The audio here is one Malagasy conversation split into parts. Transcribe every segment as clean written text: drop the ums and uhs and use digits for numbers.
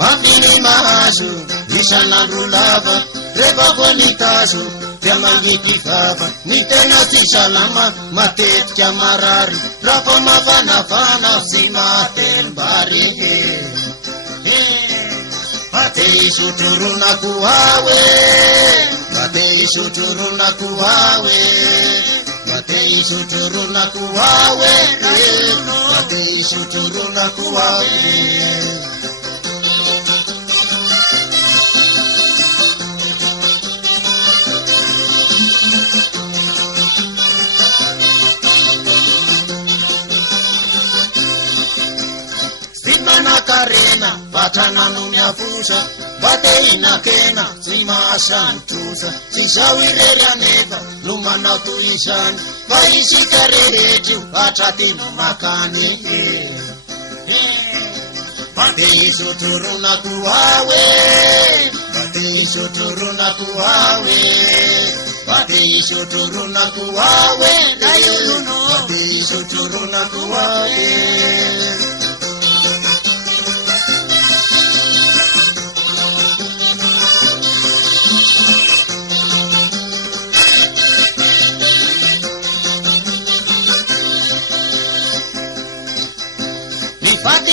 Mampiny mahazo isan'andro lava, rehefa voanitazo dia mangity vava. Ny tena tsy salama matetika marary, raha fa mafanafana sy matembary. Bate isotro ronako awe, bate isotro ronako awe, bate isotro ronako awe, bate isotro ronako awe. Karena batana no miafusa, bate inakena si masantusa, si sawireria neva lumana tuisan, paisi kareju atrati makani. Bate isoturuna kuawe, bate isoturuna kuawe, bate isoturuna kuawe, bate isoturuna kuawe.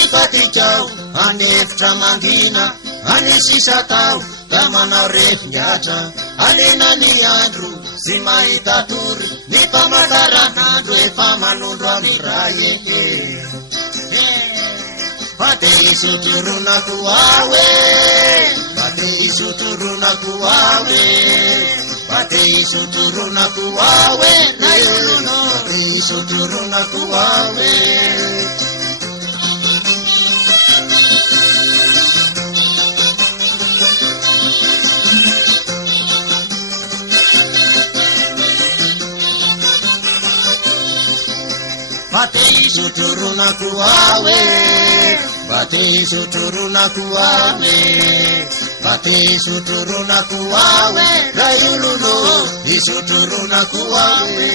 Pati jau, aneftra mangina, anisisa tau, tamana refnyata, anena ni andru, si mahita turi, ni pamataranandro efa manondro amiraye. Bate isuturuna kuawe, bate isuturuna kuawe, bate isuturuna kuawe, bate isuturuna kuawe. Bate isuturuna kuawe, bate isuturuna kuawe, bate isuturuna kuawe, rayuluno isuturuna kuawe.